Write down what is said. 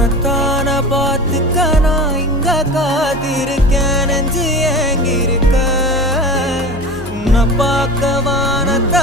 உன்னத்தான பார்த்துக்க நான் இங்க காத்திருக்கேன் நெஞ்சு ஏங்கிருக்க உன்னை பார்க்க வானத்தை